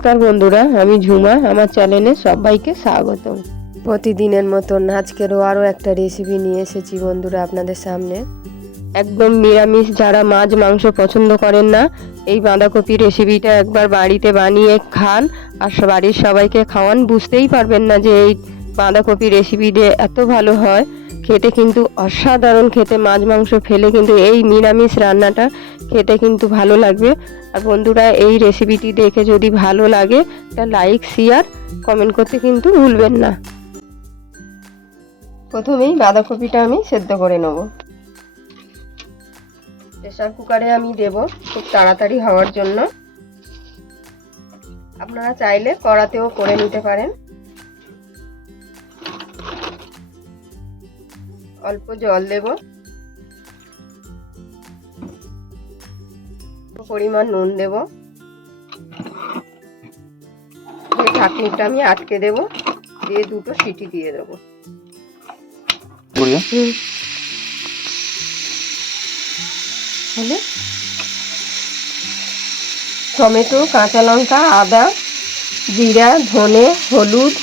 নমস্কার বন্ধুরা, আমি ঝুমা। আমার চ্যানেলে সবাইকে স্বাগত। প্রতিদিনের মতন আজকেরও আরও একটা রেসিপি নিয়ে এসেছি বন্ধুরা আপনাদের সামনে। একদম নিরামিষ, যারা মাছ মাংস পছন্দ করেন না, এই বাঁধাকপি রেসিপিটা একবার বাড়িতে বানিয়ে খান আর বাড়ির সবাইকে খাওয়ান। বুঝতেই পারবেন না যে এই বাঁধাকপি রেসিপি দিয়ে এত ভালো হয় খেতে, কিন্তু অসাধারণ খেতে। মাছ মাংস ফেলে কিন্তু এই নিরামিষ রান্নাটা খেতে কিন্তু ভালো লাগবে। আর বন্ধুরা, এই রেসিপিটি দেখে যদি ভালো লাগে তা লাইক শেয়ার কমেন্ট করতে কিন্তু ভুলবেন না। প্রথমেই বাঁধাকপিটা আমি সেদ্ধ করে নেব। প্রেসার কুকারে আমি দেব খুব তাড়াতাড়ি হওয়ার জন্য। আপনারা চাইলে কড়াতেও করে নিতে পারেন। অল্প জল দেব, পরিমাণ নুন দেব, ঢাকনিটা আমি আটকে দেব, দিয়ে দুটো সিটি দিয়ে দেবো। টমেটো, কাঁচা লঙ্কা, আদা, জিরা, ধনে, হলুদ,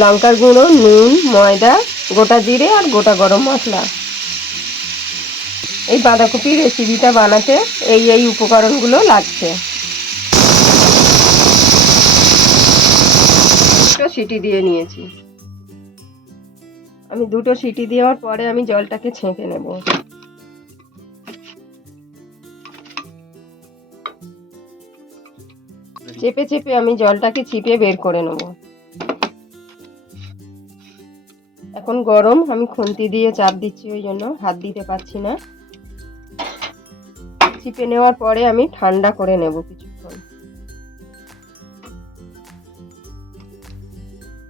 লঙ্কার গুঁড়ো, নুন, ময়দা, গোটা জিরে আর গোটা গরম মশলা। এই বাঁধাকপির রেসিপিটা বানাতে এই উপকরণগুলো লাগছে। দুটো সিটি দিয়ে নিয়েছি। আমি দুটো সিটি দেওয়ার পরে আমি জলটাকে ছেঁকে নেব। চেপে চেপে আমি জলটাকে চিপে বের করে নেব। এখন গরম, আমি খুন্তি দিয়ে চাপ দিচ্ছি, ওই জন্য হাত দিতে পারছি না। চিপে নেওয়ার পরে আমি ঠান্ডা করে নেব কিছুক্ষণ।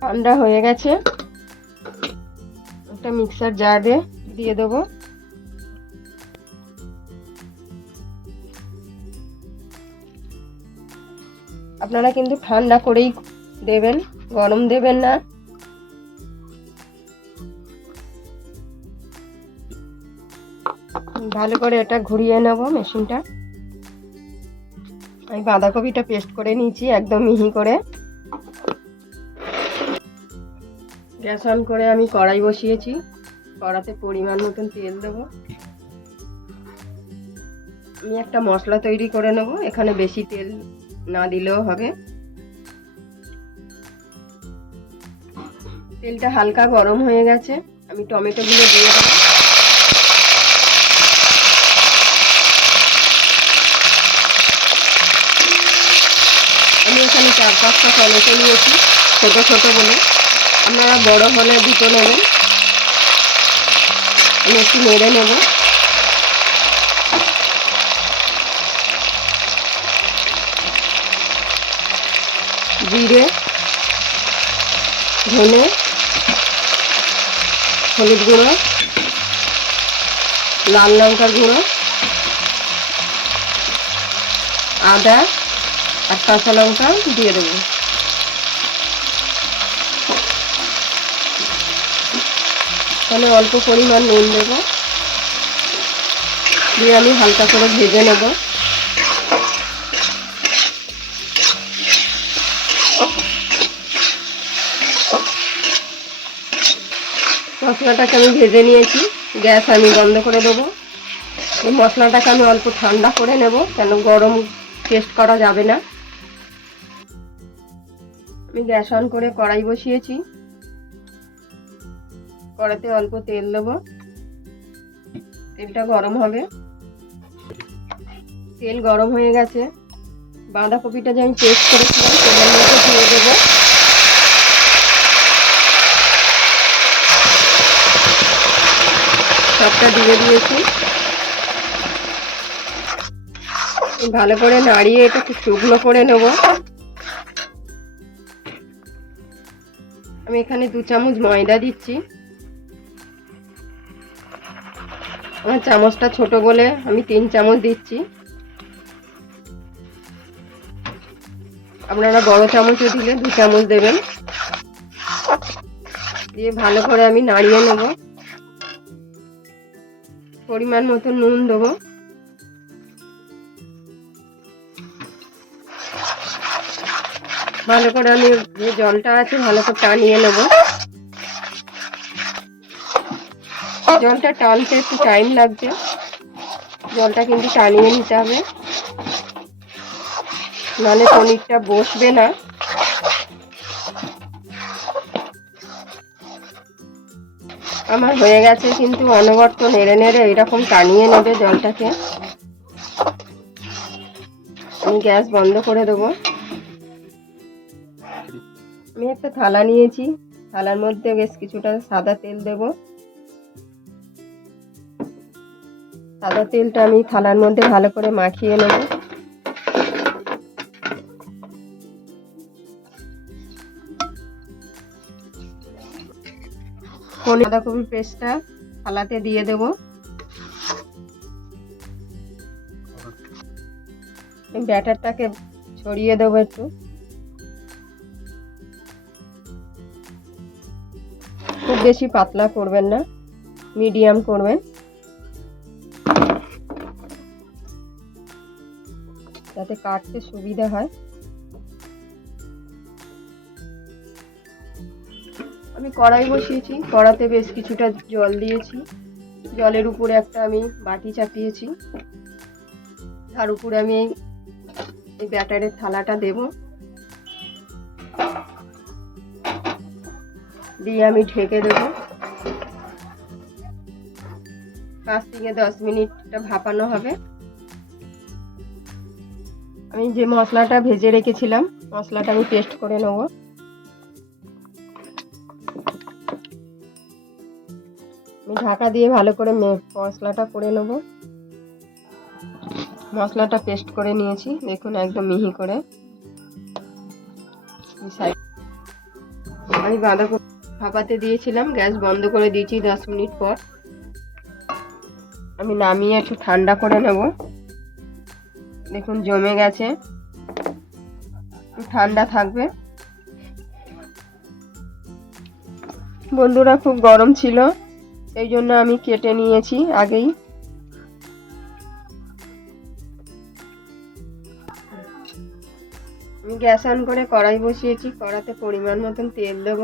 ঠান্ডা হয়ে গেছে, একটা মিক্সার জারে দিয়ে দেবো। আপনারা কিন্তু ঠান্ডা করেই দেবেন, গরম দেবেন না। ভালো করে এটা ঘুরিয়ে নেব মেশিনটা। আমি বাঁধাকপিটা পেস্ট করে নিয়েছি একদম মিহি করে। গ্যাস অন করে আমি কড়াই বসিয়েছি। কড়াতে পরিমাণ মতন তেল দেব। আমি একটা মশলা তৈরি করে নেব, এখানে বেশি তেল না দিলেও হবে। তেলটা হালকা গরম হয়ে গেছে, আমি টমেটোগুলো দিয়ে দেবো। আমি এখানে 4-5টা টমেটো নিয়েছি, ছোটো ছোটো বলে। আপনারা বড় হলে দুটো নেবেন। আমি একটু নেড়ে নেব। জিরে, ধনে, হলুদ গুঁড়ো, লাল লঙ্কার গুঁড়ো, আদা আর কাঁচা লঙ্কা দিয়ে দেবো। তাহলে অল্প পরিমাণ নুন দেব, দিয়ে আমি হালকা করে ভেজে নেব। মশলাটাকে আমি ভেজে নিয়েছি, গ্যাস আমি বন্ধ করে দেবো। এই মশলাটাকে আমি অল্প ঠান্ডা করে নেব, কেন গরম পেস্ট করা যাবে না। আমি গ্যাস অন করে কড়াই বসিয়েছি। কড়াতে অল্প তেল দেব, তেলটা গরম হবে। তেল গরম হয়ে গেছে, বাঁধাকপিটা যে আমি পেস্ট করেছিলাম তেলের মধ্যে দিয়ে দেবো। সবটা দিয়ে দিয়েছি। ভালো করে নাড়িয়ে এটা একটু শুকনো করে নেব। আমি এখানে 2 চামচ ময়দা দিচ্ছি। আমার চামচটা ছোট বলে আমি 3 চামচ দিচ্ছি। আপনারা বড় চামচে দিলে 2 চামচ দেবেন। দিয়ে ভালো করে আমি নাড়িয়ে নেব। পরিমাণ মতো নুন দেবো। ভালো করে আমি যে জলটা আছে ভালো করে টানিয়ে নেব। জলটা টানতে একটু টাইম লাগছে, জলটা কিন্তু টানিয়ে নিতে হবে, নাহলে পনিরটা বসবে না। আমার হয়ে গেছে, কিন্তু অনবরত নেড়ে নেড়ে এরকম টানিয়ে নেবে জলটাকে। আমি গ্যাস বন্ধ করে দেবো। আমি একটা থালা নিয়েছি, থালার মধ্যে বেশ কিছুটা সাদা তেল দেব। সাদা তেলটা আমি থালার মধ্যে ভালো করে মাখিয়ে নেব। বাঁধাকপির পেস্টটা থালাতে দিয়ে দেব। ব্যাটারটাকে ছড়িয়ে দেবো একটু। খুব বেশি পাতলা করবেন না, মিডিয়াম করবেন, যাতে কাটতে সুবিধা হয়। আমি কড়াই বসিয়েছি, কড়াতে বেশ কিছুটা জল দিয়েছি। জলের উপরে একটা আমি বাটি চাপিয়েছি, তার উপরে আমি এই ব্যাটারের থালাটা দেব, দিয়ে আমি ঢেকে দেব। 5 থেকে 10 মিনিটটা ভাপানো হবে। আমি যে মশলাটা ভেজে রেখেছিলাম, মশলাটা আমি পেস্ট করে নেব। আমি ঢাকা দিয়ে ভালো করে মশলাটা করে নেব। মশলাটা পেস্ট করে নিয়েছি, দেখুন একদম মিহি করে। আমি বাঁধাকপি ভাপাতে দিয়েছিলাম, গ্যাস বন্ধ করে দিয়েছি 10 মিনিট পর। আমি নামিয়ে একটু ঠান্ডা করে নেব। দেখুন জমে গেছে, ঠান্ডা থাকবে। বন্ধুরা, খুব গরম ছিল, এই জন্য আমি কেটে নিয়েছি আগেই। আমি গ্যাস অন করে কড়াই বসিয়েছি, কড়াতে পরিমাণ মতন তেল দেব।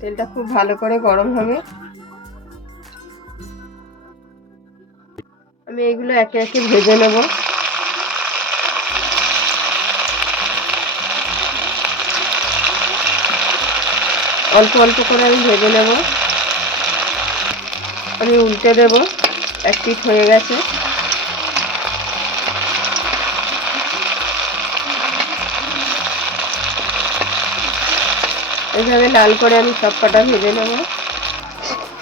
তেলটা খুব ভালো করে গরম হবে। আমি এগুলো একে একে ভেজে নেব। অল্প অল্প করে আমি ভেজে নেব। আমি উল্টে দেব, এক পিঠ হয়ে গেছে। এইভাবে লাল করে আমি সব কটা ভেজে নেব।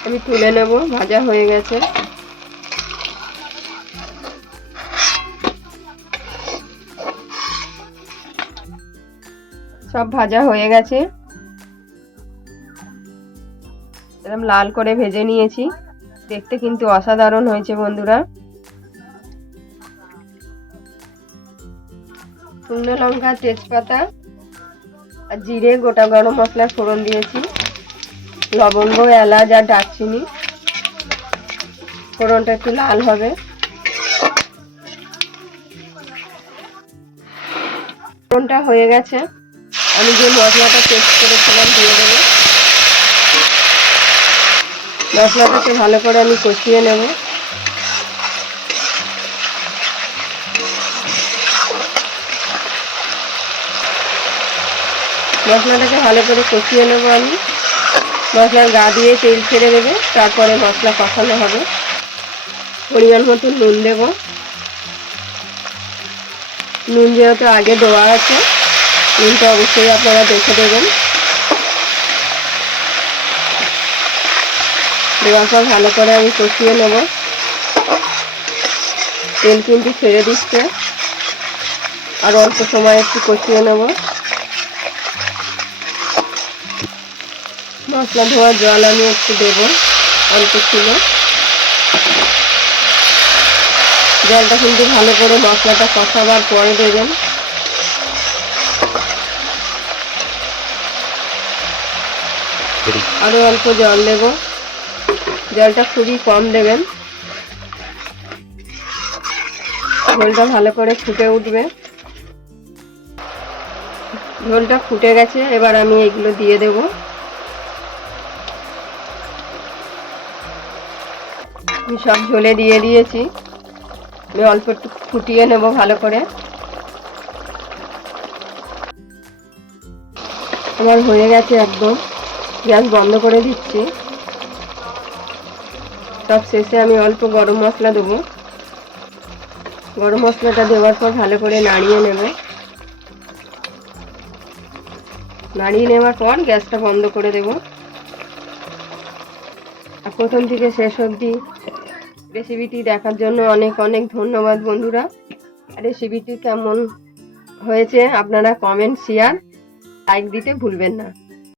আমি তুলে নেব, ভাজা হয়ে গেছে। সব ভাজা হয়ে গেছে, এরকম লাল করে ভেজে নিয়েছি। দেখতে কিন্তু অসাধারণ হয়েছে বন্ধুরা। শুকনো লঙ্কা, তেজপাতা আর জিরে, গোটা গরম মশলা ফোড়ন দিয়েছি। লবঙ্গ, এলাচ আর দারচিনি। ফোড়নটা একটু লাল হবে। ফোড়নটা হয়ে গেছে, আমি যে মশলাটা পেস্ট করেছিলাম দিয়ে দেবো। মশলাটাকে ভালো করে আমি কষিয়ে নেব। মশলাটাকে ভালো করে কষিয়ে নেব আমি। মশলার গা দিয়ে তেল ছেড়ে দেবে, তারপরে মশলা কষানো হবে। পরিমাণ মতো নুন দেব। নুন যেহেতু আগে দেওয়া আছে, নুনটা অবশ্যই আপনারা দেখে দেবেন। দেওয়ার পর ভালো করে আমি কষিয়ে নেব। তেল কিন্তু ছেড়ে দিচ্ছে, আর অল্প সময় একটু কষিয়ে নেব। মশলা ধোয়ার জল আমি একটু দেব, অল্প ছিল। জলটা কিন্তু ভালো করে মশলাটা কষাবার পরে দেবেন। আরো অল্প জল দেব, জলটা খুবই কম দেবেন। ঝোলটা ভালো করে ফুটে উঠবে। ঝোলটা ফুটে গেছে, এবার আমি এগুলো দিয়ে দেব। আমি সব ঝোলে দিয়ে দিয়েছি। আমি অল্প একটু ফুটিয়ে নেব ভালো করে। আমার হয়ে গেছে একদম, গ্যাস বন্ধ করে দিচ্ছি। সব শেষে আমি অল্প গরম মশলা দেবো। গরম মশলাটা দেওয়ার পর ভালো করে নাড়িয়ে নেব। নাড়িয়ে নেওয়ার পর গ্যাসটা বন্ধ করে দেব। আর প্রথম থেকে শেষ অবধি রেসিপিটি দেখার জন্য অনেক অনেক ধন্যবাদ বন্ধুরা। রেসিপিটি কেমন হয়েছে আপনারা কমেন্ট, শেয়ার, লাইক দিতে ভুলবেন না।